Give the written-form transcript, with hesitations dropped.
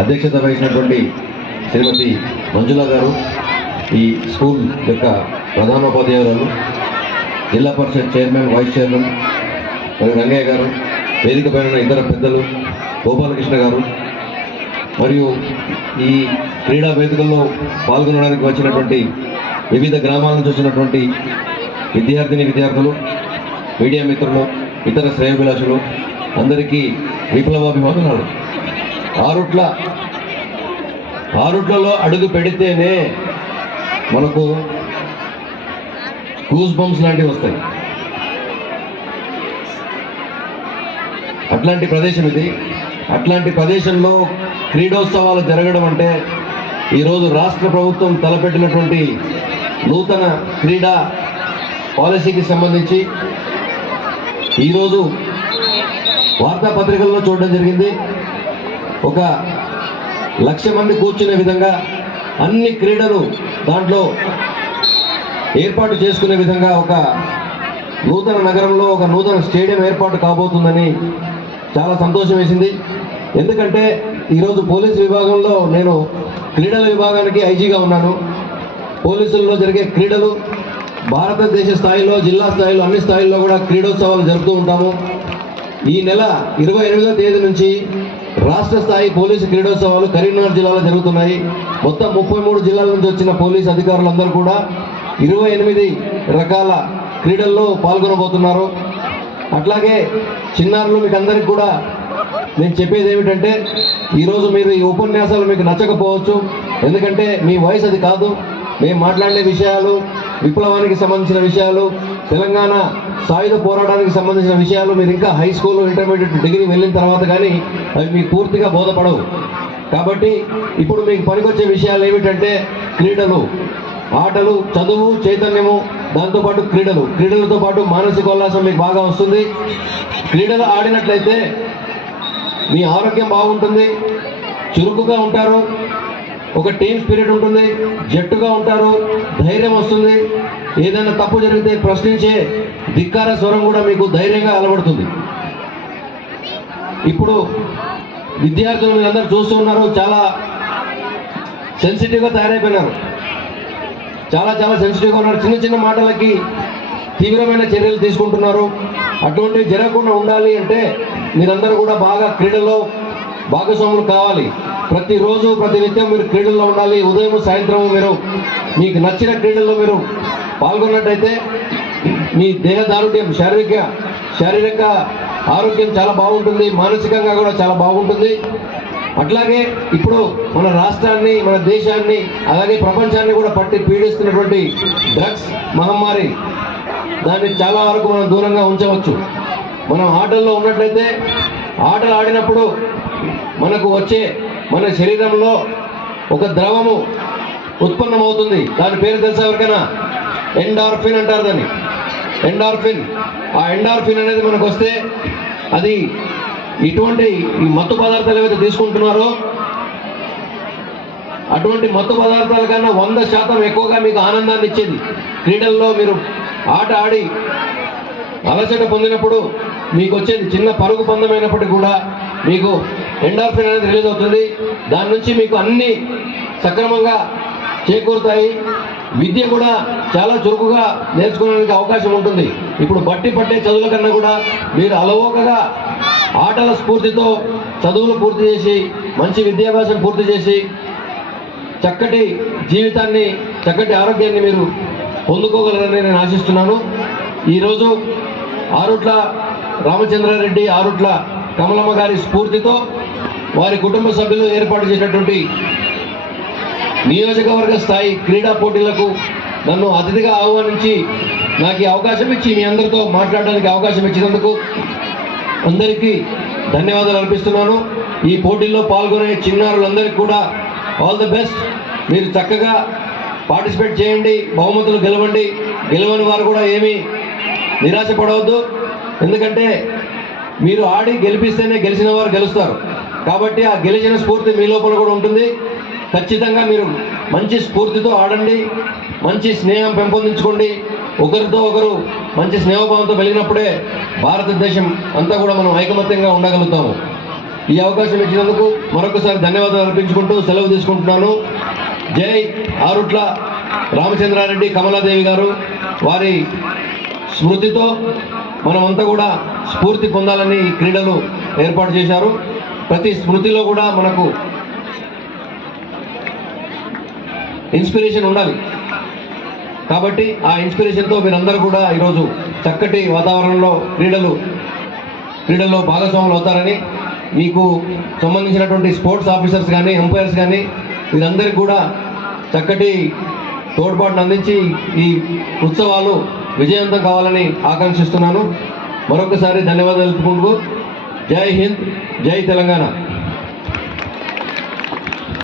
అధ్యక్షత వహించినటువంటి శ్రీమతి మంజుల గారు, ఈ స్కూల్ యొక్క ప్రధానోపాధ్యాయురాలు, జిల్లా పరిషత్ చైర్మన్, వైస్ చైర్మన్ మరియు రంగయ్య గారు, వేదిక పైన ఇతర పెద్దలు, గోపాలకృష్ణ గారు, మరియు ఈ క్రీడా వేదికల్లో పాల్గొనడానికి వచ్చినటువంటి వివిధ గ్రామాల నుంచి వచ్చినటువంటి విద్యార్థులు, మీడియా మిత్రులు, ఇతర శ్రేయోభిలాషులు అందరికీ విప్లవాభిమానాలు. ఆరుట్లలో అడుగు పెడితేనే మనకు గూస్ బంప్స్ లాంటివి వస్తాయి. అట్లాంటి ప్రదేశం ఇది. అట్లాంటి ప్రదేశంలో క్రీడోత్సవాలు జరగడం అంటే ఈరోజు రాష్ట్ర ప్రభుత్వం తలపెట్టినటువంటి నూతన క్రీడా పాలసీకి సంబంధించి ఈరోజు వార్తాపత్రికల్లో చూడడం జరిగింది. 1,00,000 మంది కూర్చునే విధంగా అన్ని క్రీడలు దాంట్లో ఏర్పాటు చేసుకునే విధంగా ఒక నూతన నగరంలో ఒక నూతన స్టేడియం ఏర్పాటు కాబోతుందని చాలా సంతోషం వేసింది. ఎందుకంటే ఈరోజు పోలీసు విభాగంలో నేను క్రీడల విభాగానికి ఐజీగా ఉన్నాను. పోలీసుల్లో జరిగే క్రీడలు భారతదేశ స్థాయిలో, జిల్లా స్థాయిలో, అన్ని స్థాయిల్లో కూడా క్రీడోత్సవాలు జరుపుతూ ఉంటాము. ఈ నెల 28వ తేదీ నుంచి రాష్ట్ర స్థాయి పోలీసు క్రీడోత్సవాలు కరీంనగర్ జిల్లాలో జరుగుతున్నాయి. మొత్తం 33 జిల్లాల నుంచి వచ్చిన పోలీసు అధికారులందరూ కూడా 28 రకాల క్రీడల్లో పాల్గొనబోతున్నారు. అట్లాగే చిన్నారులు, మీకు అందరికి కూడా నేను చెప్పేది ఏమిటంటే, ఈరోజు మీరు ఈ ఉపన్యాసాలు మీకు నచ్చకపోవచ్చు, ఎందుకంటే మీ వయసు అది కాదు. మేము మాట్లాడే విషయాలు విప్లవానికి సంబంధించిన విషయాలు, తెలంగాణ సాయుధ పోరాటానికి సంబంధించిన విషయాలు మీరు ఇంకా హై స్కూల్, ఇంటర్మీడియట్, డిగ్రీ వెళ్ళిన తర్వాత కానీ అవి మీకు పూర్తిగా బోధపడవు. కాబట్టి ఇప్పుడు మీకు పనికొచ్చే విషయాలు ఏమిటంటే క్రీడలు, ఆటలు, చదువు, చైతన్యము, దాంతోపాటు క్రీడలతో పాటు మానసిక ఉల్లాసం మీకు బాగా వస్తుంది. క్రీడలు ఆడినట్లయితే మీ ఆరోగ్యం బాగుంటుంది, చురుకుగా ఉంటారు, ఒక టీమ్ స్పిరిట్ ఉంటుంది, జట్టుగా ఉంటారు, ధైర్యం వస్తుంది. ఏదైనా తప్పు జరిగితే ప్రశ్నించే ధిక్కార స్వరం కూడా మీకు ధైర్యంగా అలవడుతుంది. ఇప్పుడు విద్యార్థులు మీరు అందరూ చూస్తూ ఉన్నారు, చాలా సెన్సిటివ్గా తయారైపోయినారు, చాలా సెన్సిటివ్గా ఉన్నారు. చిన్న మాటలకి తీవ్రమైన చర్యలు తీసుకుంటున్నారు. అటువంటివి జరగకుండా ఉండాలి అంటే మీరందరూ కూడా బాగా క్రీడల్లో భాగస్వాములు కావాలి. ప్రతిరోజు నిత్యం మీరు క్రీడల్లో ఉండాలి. ఉదయం, సాయంత్రం మీరు మీకు నచ్చిన క్రీడల్లో మీరు పాల్గొన్నట్టయితే మీ దేహదారుఢ్యం, శారీరక ఆరోగ్యం చాలా బాగుంటుంది, మానసికంగా కూడా చాలా బాగుంటుంది. అట్లాగే ఇప్పుడు మన రాష్ట్రాన్ని, మన దేశాన్ని, అలాగే ప్రపంచాన్ని కూడా పట్టి పీడిస్తున్నటువంటి డ్రగ్స్ మహమ్మారి, దాన్ని చాలా వరకు మనం దూరంగా ఉంచవచ్చు. మనం ఆటల్లో ఉన్నట్లయితే, ఆటలు ఆడినప్పుడు మనకు వచ్చే మన శరీరంలో ఒక ద్రవము ఉత్పన్నమవుతుంది. దాని పేరు తెలుసా ఎవరికైనా? ఎండార్ఫిన్ అంటారు దాన్ని. ఎండార్ఫిన్. ఆ ఎండార్ఫిన్ అనేది మనకు వస్తే అది ఇటువంటి ఈ మత్తు పదార్థాలు ఏవైతే తీసుకుంటున్నారో అటువంటి మత్తు పదార్థాల కన్నా 100% ఎక్కువగా మీకు ఆనందాన్ని ఇచ్చేది. క్రీడల్లో మీరు ఆట ఆడి అలసట పొందినప్పుడు మీకు వచ్చేది చిన్న పరుగు పందమైనప్పటికీ కూడా మీకు ఎండార్ఫిన్ అనేది రిలీజ్ అవుతుంది. దాని నుంచి మీకు అన్ని సక్రమంగా చేకూరుతాయి. విద్య కూడా చాలా చురుకుగా నేర్చుకోవడానికి అవకాశం ఉంటుంది. ఇప్పుడు బట్టి పట్టే చదువుల కన్నా కూడా మీరు అలవోకగా ఆటల స్ఫూర్తితో చదువులు పూర్తి చేసి, మంచి విద్యాభ్యాసం పూర్తి చేసి, చక్కటి జీవితాన్ని, చక్కటి ఆరోగ్యాన్ని మీరు పొందుకోగలరని నేను ఆశిస్తున్నాను. ఈరోజు ఆరుట్ల రామచంద్రారెడ్డి, ఆరుట్ల కమలమ్మ గారి స్ఫూర్తితో వారి కుటుంబ సభ్యులు ఏర్పాటు చేసినటువంటి నియోజకవర్గ స్థాయి క్రీడా పోటీలకు నన్ను అతిథిగా ఆహ్వానించి నాకు ఈ అవకాశం ఇచ్చి మీ అందరితో మాట్లాడడానికి అవకాశం ఇచ్చినందుకు అందరికీ ధన్యవాదాలు అర్పిస్తున్నాను. ఈ పోటీల్లో పాల్గొనే చిన్నారులందరికీ కూడా ఆల్ ది బెస్ట్. మీరు చక్కగా పార్టిసిపేట్ చేయండి, బహుమతులు గెలవండి. గెలవని వారు కూడా ఏమీ నిరాశపడవద్దు, ఎందుకంటే మీరు ఆడి గెలిపిస్తేనే గెలిచిన వారు గెలుస్తారు. కాబట్టి ఆ గెలిచిన స్ఫూర్తి మీ లోపల కూడా ఉంటుంది. ఖచ్చితంగా మీరు మంచి స్ఫూర్తితో ఆడండి, మంచి స్నేహం పెంపొందించుకోండి. ఒకరితో ఒకరు మంచి స్నేహభావంతో వెళ్ళినప్పుడే భారతదేశం అంతా కూడా మనం ఐకమత్యంగా ఉండగలుగుతాము. ఈ అవకాశం ఇచ్చినందుకు మరొకసారి ధన్యవాదాలు అర్పించుకుంటూ సెలవు తీసుకుంటున్నాను. జై ఆరుట్ల రామచంద్రారెడ్డి కమలాదేవి గారు. వారి స్మృతితో మనమంతా కూడా స్ఫూర్తి పొందాలని ఈ క్రీడలు ఏర్పాటు చేశారు. ప్రతి స్మృతిలో కూడా మనకు ఇన్స్పిరేషన్ ఉండాలి. కాబట్టి ఆ ఇన్స్పిరేషన్తో మీరందరూ కూడా ఈరోజు చక్కటి వాతావరణంలో క్రీడల్లో భాగస్వాములు అవుతారని, మీకు సంబంధించినటువంటి స్పోర్ట్స్ ఆఫీసర్స్ కానీ ఎంపైర్స్ కానీ వీరందరికీ కూడా చక్కటి తోడ్పాటును అందించి ఈ ఉత్సవాలు విజయవంతం కావాలని ఆకాంక్షిస్తున్నాను. మరొకసారి ధన్యవాదాలు తెలుపుకుంటూ జై హింద్, జై తెలంగాణ.